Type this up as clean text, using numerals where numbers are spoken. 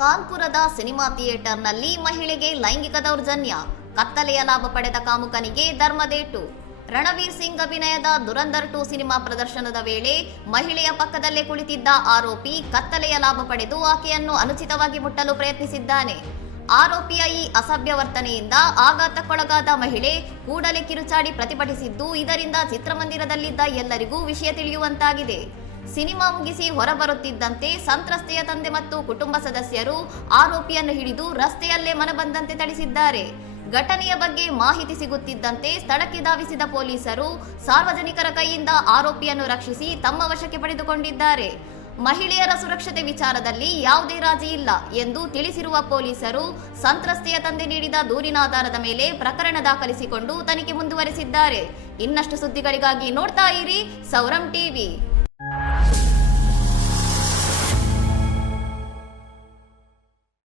ಕಾನ್ಪುರದ ಸಿನಿಮಾ ಥಿಯೇಟರ್ನಲ್ಲಿ ಮಹಿಳೆಗೆ ಲೈಂಗಿಕ ದೌರ್ಜನ್ಯ, ಕತ್ತಲೆಯ ಲಾಭ ಪಡೆದ ಕಾಮುಕನಿಗೆ ಧರ್ಮದೇಟು. ರಣವೀರ್ ಸಿಂಗ್ ಅಭಿನಯದ ದುರಂಧರ್ 2 ಸಿನಿಮಾ ಪ್ರದರ್ಶನದ ವೇಳೆ ಮಹಿಳೆಯ ಪಕ್ಕದಲ್ಲೇ ಕುಳಿತಿದ್ದ ಆರೋಪಿ ಕತ್ತಲೆಯ ಲಾಭ ಪಡೆದು ಆಕೆಯನ್ನು ಅನುಚಿತವಾಗಿ ಮುಟ್ಟಲು ಪ್ರಯತ್ನಿಸಿದ್ದಾನೆ. ಆರೋಪಿಯ ಈ ಅಸಭ್ಯ ವರ್ತನೆಯಿಂದ ಆಘಾತಕ್ಕೊಳಗಾದ ಮಹಿಳೆ ಕೂಡಲೇ ಕಿರುಚಾಡಿ ಪ್ರತಿಭಟಿಸಿದ್ದು, ಇದರಿಂದ ಚಿತ್ರಮಂದಿರದಲ್ಲಿದ್ದ ಎಲ್ಲರಿಗೂ ವಿಷಯ ತಿಳಿಯುವಂತಾಗಿದೆ. ಸಿನಿಮಾ ಮುಗಿಸಿ ಹೊರಬರುತ್ತಿದ್ದಂತೆ ಸಂತ್ರಸ್ತೆಯ ತಂದೆ ಮತ್ತು ಕುಟುಂಬ ಸದಸ್ಯರು ಆರೋಪಿಯನ್ನು ಹಿಡಿದು ರಸ್ತೆಯಲ್ಲೇ ಮನಬಂದಂತೆ ಥಳಿಸಿದ್ದಾರೆ. ಘಟನೆಯ ಬಗ್ಗೆ ಮಾಹಿತಿ ಸಿಗುತ್ತಿದ್ದಂತೆ ಸ್ಥಳಕ್ಕೆ ಧಾವಿಸಿದ ಪೊಲೀಸರು ಸಾರ್ವಜನಿಕರ ಕೈಯಿಂದ ಆರೋಪಿಯನ್ನು ರಕ್ಷಿಸಿ ತಮ್ಮ ವಶಕ್ಕೆ ಪಡೆದುಕೊಂಡಿದ್ದಾರೆ. ಮಹಿಳೆಯರ ಸುರಕ್ಷತೆ ವಿಚಾರದಲ್ಲಿ ಯಾವುದೇ ರಾಜಿ ಇಲ್ಲ ಎಂದು ತಿಳಿಸಿರುವ ಪೊಲೀಸರು ಸಂತ್ರಸ್ತೆಯ ತಂದೆ ನೀಡಿದ ದೂರಿನ ಆಧಾರದ ಮೇಲೆ ಪ್ರಕರಣ ದಾಖಲಿಸಿಕೊಂಡು ತನಿಖೆ ಮುಂದುವರೆಸಿದ್ದಾರೆ. ಇನ್ನಷ್ಟು ಸುದ್ದಿಗಳಿಗಾಗಿ ನೋಡ್ತಾ ಇರಿ ಸೌರಂ ಟಿವಿ.